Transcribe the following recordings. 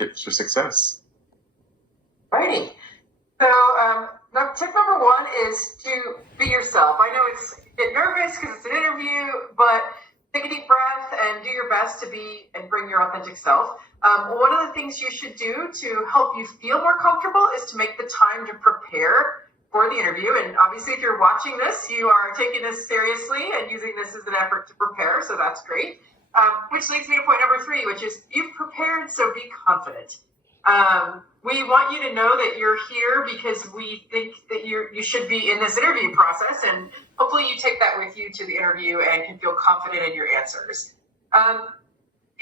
tips for success. Righty. So tip number one is to be yourself. I know you get nervous because it's an interview, but take a deep breath and do your best to be and bring your authentic self. One of the things you should do to help you feel more comfortable is to make the time to prepare for the interview. And obviously, if you're watching this, you are taking this seriously and using this as an effort to prepare. So that's great. Which leads me to point number 3, which is you've prepared, so be confident. We want you to know that you're here because we think that you should be in this interview process, and hopefully you take that with you to the interview and can feel confident in your answers.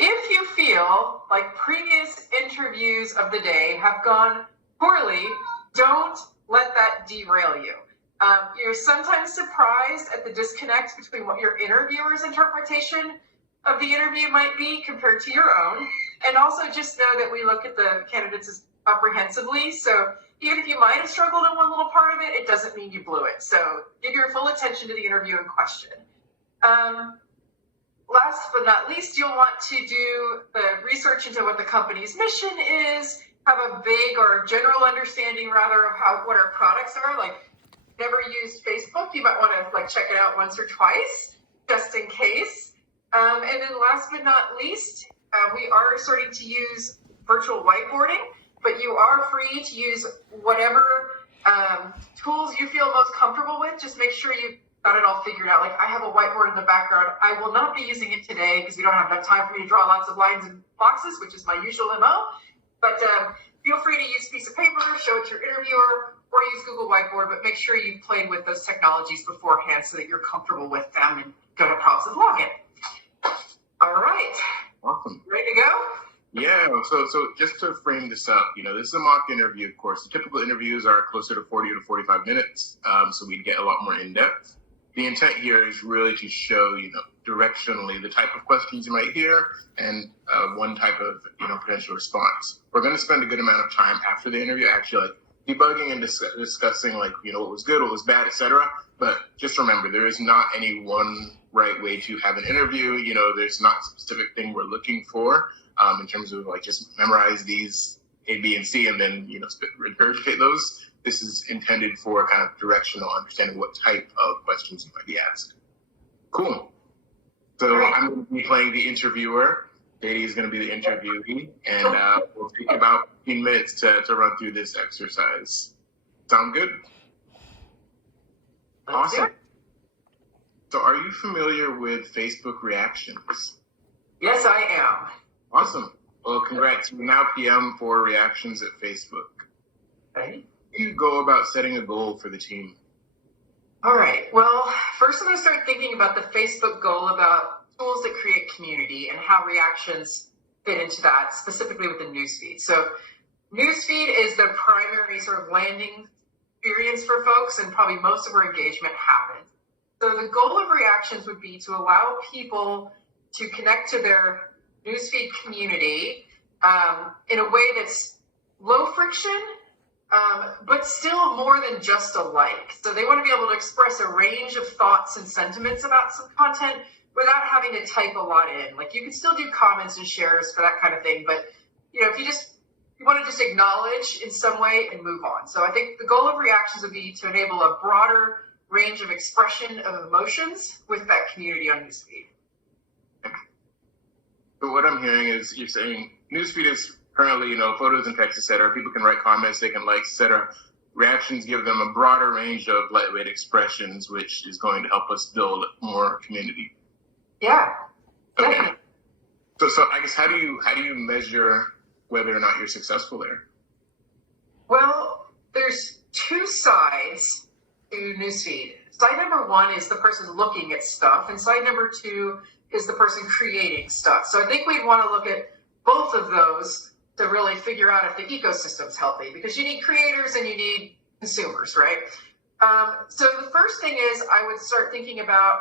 If you feel like previous interviews of the day have gone poorly, don't let that derail you. You're sometimes surprised at the disconnect between what your interviewer's interpretation of the interview might be compared to your own. And also just know that we look at the candidates as comprehensively. So even if you might have struggled in one little part of it, it doesn't mean you blew it. So give your full attention to the interview in question. Last but not least, you'll want to do the research into what the company's mission is, have a vague or general understanding rather of what our products are. Like, never used Facebook, you might want to check it out once or twice, just in case. And then last but not least, we are starting to use virtual whiteboarding, but you are free to use whatever tools you feel most comfortable with. Just make sure you've got it all figured out. Like, I have a whiteboard in the background. I will not be using it today because we don't have enough time for me to draw lots of lines and boxes, which is my usual MO. But feel free to use a piece of paper, show it to your interviewer, or use Google Whiteboard, but make sure you've played with those technologies beforehand so that you're comfortable with them and don't have problems with login. All right. Awesome. Ready to go? Yeah, so just to frame this up, this is a mock interview, of course. The typical interviews are closer to 40 to 45 minutes, so we'd get a lot more in-depth. The intent here is really to show, directionally the type of questions you might hear and one type of, potential response. We're going to spend a good amount of time after the interview actually debugging and discussing what was good, what was bad, etc. But just remember, there is not any one right way to have an interview. There's not a specific thing we're looking for in terms of just memorize these A, B, and C and then, regurgitate those. This is intended for kind of directional understanding what type of questions you might be asked. Cool. So I'm going to be playing the interviewer. Katie is going to be the interviewee, and we'll take about 15 minutes to run through this exercise. Sound good? Awesome. So are you familiar with Facebook reactions? Yes, I am. Awesome. Well, congrats. You're now PM for reactions at Facebook. Okay. How do you go about setting a goal for the team? All right. Well, first I'm going to start thinking about the Facebook goal about tools that create community and how reactions fit into that, specifically with the newsfeed. So newsfeed is the primary sort of landing experience for folks, and probably most of our engagement happens. So the goal of reactions would be to allow people to connect to their newsfeed community in a way that's low friction, but still more than just a like. So they want to be able to express a range of thoughts and sentiments about some content without having to type a lot in. You can still do comments and shares for that kind of thing, but if you want to just acknowledge in some way and move on. So I think the goal of reactions would be to enable a broader range of expression of emotions with that community on newsfeed. So what I'm hearing is you're saying newsfeed is currently, photos and text, etc. People can write comments, they can like, etc. Reactions give them a broader range of lightweight expressions, which is going to help us build more community. Yeah. Okay. So I guess how do you measure whether or not you're successful there? Well, there's two sides to newsfeed. Side number 1 is the person looking at stuff, and side number 2 is the person creating stuff. So I think we'd want to look at both of those to really figure out if the ecosystem's healthy, because you need creators and you need consumers, right? So the first thing is I would start thinking about